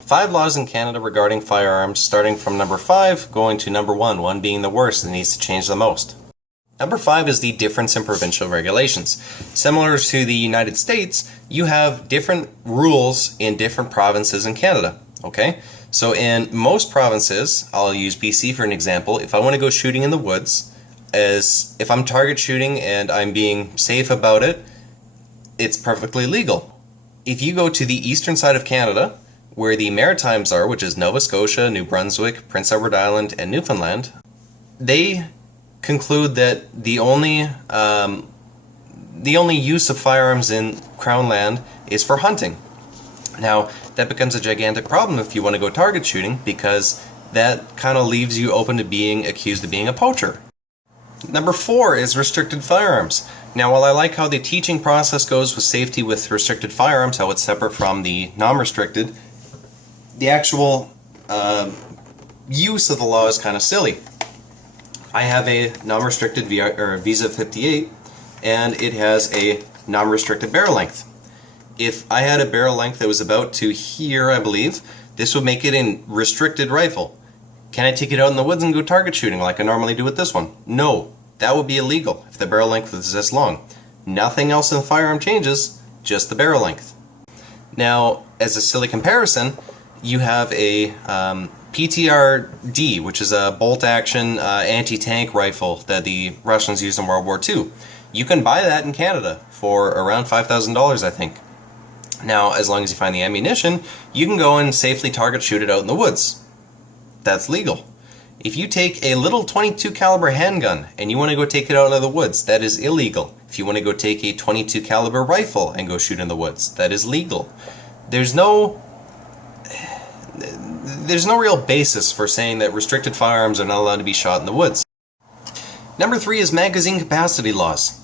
5 laws in Canada regarding firearms, starting from number 5, going to number 1, 1 being the worst and needs to change the most. Number 5 is the difference in provincial regulations. Similar to the United States, you have different rules in different provinces in Canada. Okay? So in most provinces, I'll use BC for an example, if I want to go shooting in the woods, as if I'm target shooting and I'm being safe about it, it's perfectly legal. If you go to the eastern side of Canada, where the Maritimes are, which is Nova Scotia, New Brunswick, Prince Edward Island, and Newfoundland, they conclude that the only use of firearms in Crown land is for hunting. Now, that becomes a gigantic problem if you want to go target shooting, because that kind of leaves you open to being accused of being a poacher. Number 4 is restricted firearms. Now, while I like how the teaching process goes with safety with restricted firearms, how it's separate from the non-restricted, the actual use of the law is kind of silly. I have a non-restricted Visa 58, and it has a non-restricted barrel length. If I had a barrel length that was about to here, I believe, this would make it a restricted rifle. Can I take it out in the woods and go target shooting like I normally do with this one? No, that would be illegal if the barrel length was this long. Nothing else in the firearm changes, just the barrel length. Now, as a silly comparison, you have a PTRD, which is a bolt-action anti-tank rifle that the Russians used in World War II. You can buy that in Canada for around $5,000, I think. Now, as long as you find the ammunition, you can go and safely target shoot it out in the woods. That's legal. If you take a little .22 caliber handgun and you want to go take it out into the woods, that is illegal. If you want to go take a .22 caliber rifle and go shoot in the woods, that is legal. There's no real basis for saying that restricted firearms are not allowed to be shot in the woods. Number 3 is magazine capacity laws.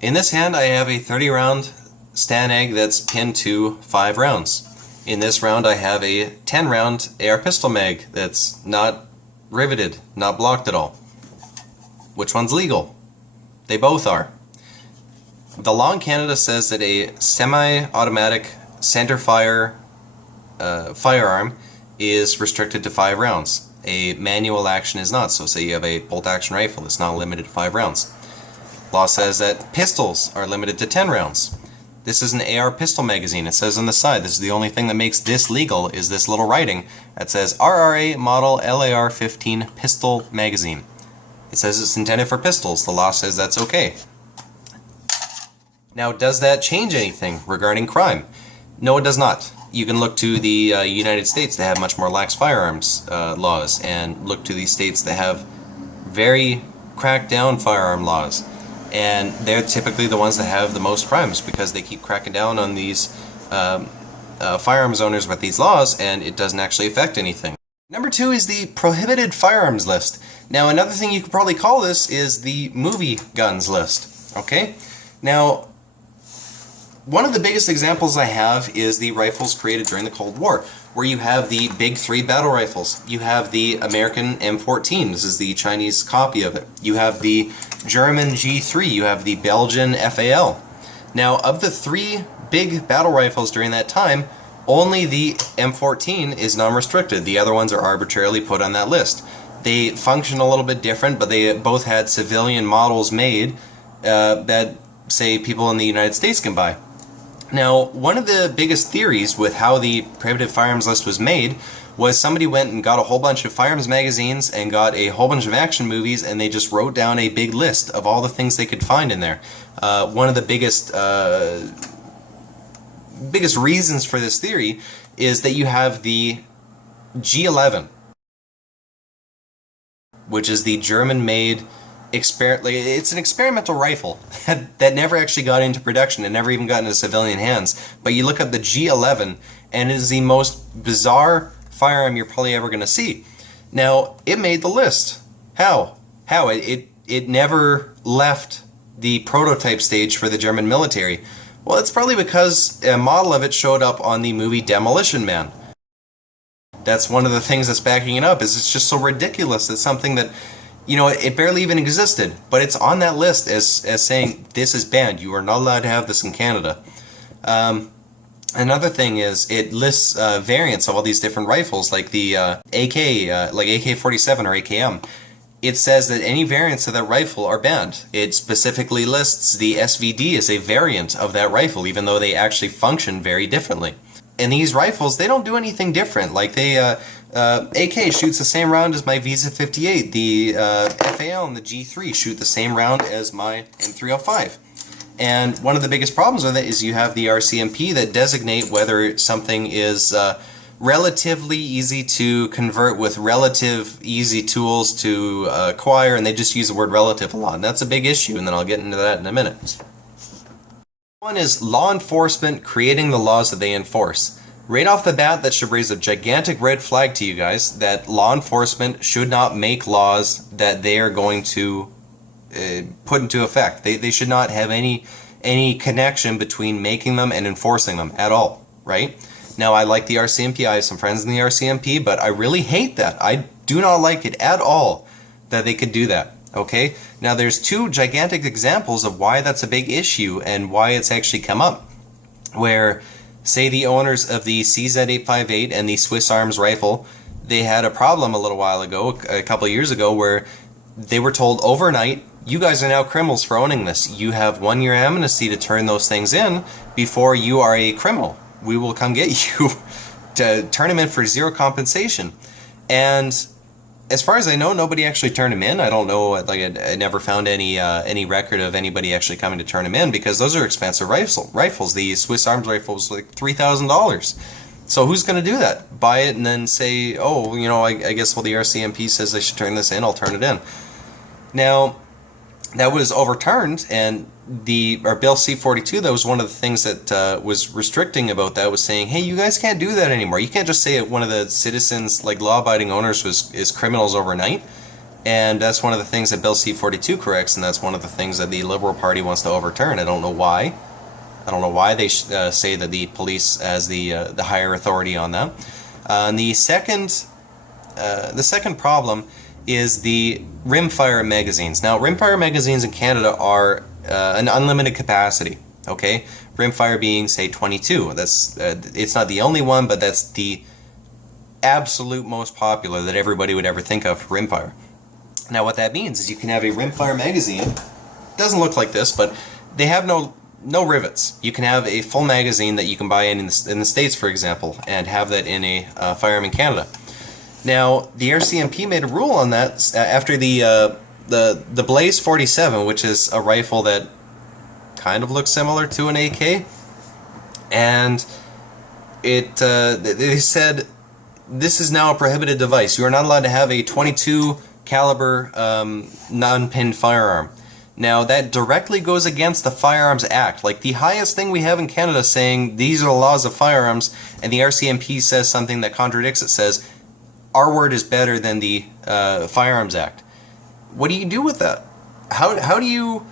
In this hand I have a 30-round Stanag that's pinned to 5 rounds. In this round I have a 10-round AR pistol mag that's not riveted, not blocked at all. Which one's legal? They both are. The law in Canada says that a semi-automatic centerfire firearm is restricted to 5 rounds. A manual action is not. So say you have a bolt-action rifle, it's not limited to 5 rounds. Law says that pistols are limited to 10 rounds. This is an AR pistol magazine. It says on the side, this is the only thing that makes this legal, is this little writing that says RRA Model LAR 15 Pistol Magazine. It says it's intended for pistols. The law says that's okay. Now, does that change anything regarding crime? No, it does not. You can look to the United States that have much more lax firearms laws, and look to the states that have very cracked down firearm laws. And they're typically the ones that have the most crimes because they keep cracking down on these firearms owners with these laws, and it doesn't actually affect anything. Number 2 is the prohibited firearms list. Now, another thing you could probably call this is the movie guns list. Okay? Now, one of the biggest examples I have is the rifles created during the Cold War, where you have the big 3 battle rifles. You have the American M14, this is the Chinese copy of it. You have the German G3, you have the Belgian FAL. Now, of the 3 big battle rifles during that time, only the M14 is non-restricted. The other ones are arbitrarily put on that list. They function a little bit different, but they both had civilian models made that, say, people in the United States can buy. Now, one of the biggest theories with how the prohibited firearms list was made was somebody went and got a whole bunch of firearms magazines and got a whole bunch of action movies, and they just wrote down a big list of all the things they could find in there. One of the biggest reasons for this theory is that you have the G11, which is the German-made it's an experimental rifle that never actually got into production and never even got into civilian hands. But you look up the G11, and it is the most bizarre firearm you're probably ever going to see. Now, it made the list. How? It never left the prototype stage for the German military. Well, it's probably because a model of it showed up on the movie Demolition Man. That's one of the things that's backing it up, is it's just so ridiculous that something that, you know, it barely even existed, but it's on that list as saying this is banned. You are not allowed to have this in Canada. Another thing is it lists variants of all these different rifles, like the AK, like AK-47 or AKM. It says that any variants of that rifle are banned. It specifically lists the SVD as a variant of that rifle, even though they actually function very differently. And these rifles, they don't do anything different. Like AK shoots the same round as my Visa 58. The FAL and the G3 shoot the same round as my M305. And one of the biggest problems with it is you have the RCMP that designate whether something is relatively easy to convert with relative easy tools to acquire, and they just use the word relative a lot. And that's a big issue, and then I'll get into that in a minute. One is law enforcement creating the laws that they enforce. Right off the bat, that should raise a gigantic red flag to you guys that law enforcement should not make laws that they are going to put into effect. They should not have any connection between making them and enforcing them at all, right? Now, I like the RCMP. I have some friends in the RCMP, but I really hate that. I do not like it at all that they could do that, okay? Now, there's two gigantic examples of why that's a big issue and why it's actually come up, where, say, the owners of the CZ858 and the Swiss Arms rifle, they had a problem a little while ago, a couple of years ago, where they were told overnight, you guys are now criminals for owning this. You have 1 year amnesty to turn those things in before you are a criminal. We will come get you to turn them in for zero compensation. And as far as I know, nobody actually turned them in. I don't know, like I never found any record of anybody actually coming to turn them in, because those are expensive rifles. The Swiss Arms rifle was like $3,000. So who's going to do that? Buy it and then say, oh, you know, I guess, well, the RCMP says I should turn this in, I'll turn it in. Now, that was overturned, and Bill C-42, that was one of the things that was restricting about that, was saying, hey, you guys can't do that anymore. You can't just say one of the citizens, like law-abiding owners, is criminals overnight. And that's one of the things that Bill C-42 corrects, and that's one of the things that the Liberal Party wants to overturn. I don't know why. I don't know why they say that the police as the higher authority on that. And the second problem is the rimfire magazines. Now, rimfire magazines in Canada are an unlimited capacity. Okay, rimfire being, say, 22. That's it's not the only one, but that's the absolute most popular that everybody would ever think of for rimfire. Now, what that means is you can have a rimfire magazine. It doesn't look like this, but they have no rivets. You can have a full magazine that you can buy in the States, for example, and have that in a firearm in Canada. Now, the RCMP made a rule on that after the Blaze 47, which is a rifle that kind of looks similar to an AK, and they said this is now a prohibited device. You are not allowed to have a 22 caliber non-pinned firearm. Now, that directly goes against the Firearms Act. Like, the highest thing we have in Canada saying these are the laws of firearms, and the RCMP says something that contradicts it, says our word is better than the Firearms Act. What do you do with that? How do you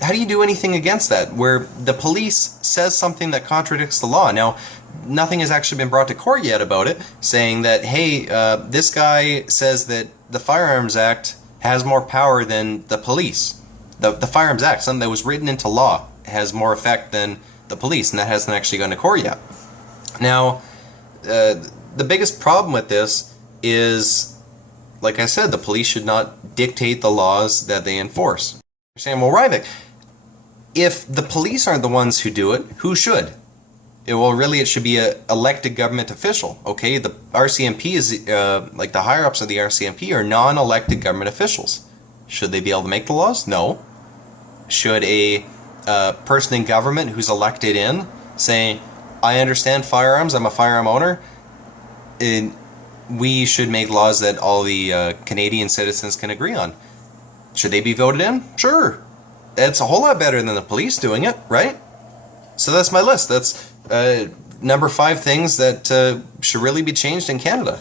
do anything against that, where the police says something that contradicts the law? Now, nothing has actually been brought to court yet about it, saying that, hey, this guy says that the Firearms Act has more power than the police. The Firearms Act, something that was written into law, has more effect than the police, and that hasn't actually gone to court yet. Now, the biggest problem with this is, like I said, the police should not dictate the laws that they enforce. You're saying, well, Ryvik, if the police aren't the ones who do it, who should? Well, really, it should be an elected government official, okay? The RCMP is, like the higher-ups of the RCMP are non-elected government officials. Should they be able to make the laws? No. Should a person in government who's elected in say, I understand firearms, I'm a firearm owner, we should make laws that all the Canadian citizens can agree on. Should they be voted in? Sure. It's a whole lot better than the police doing it, right? So that's my list. That's number 5 things that should really be changed in Canada.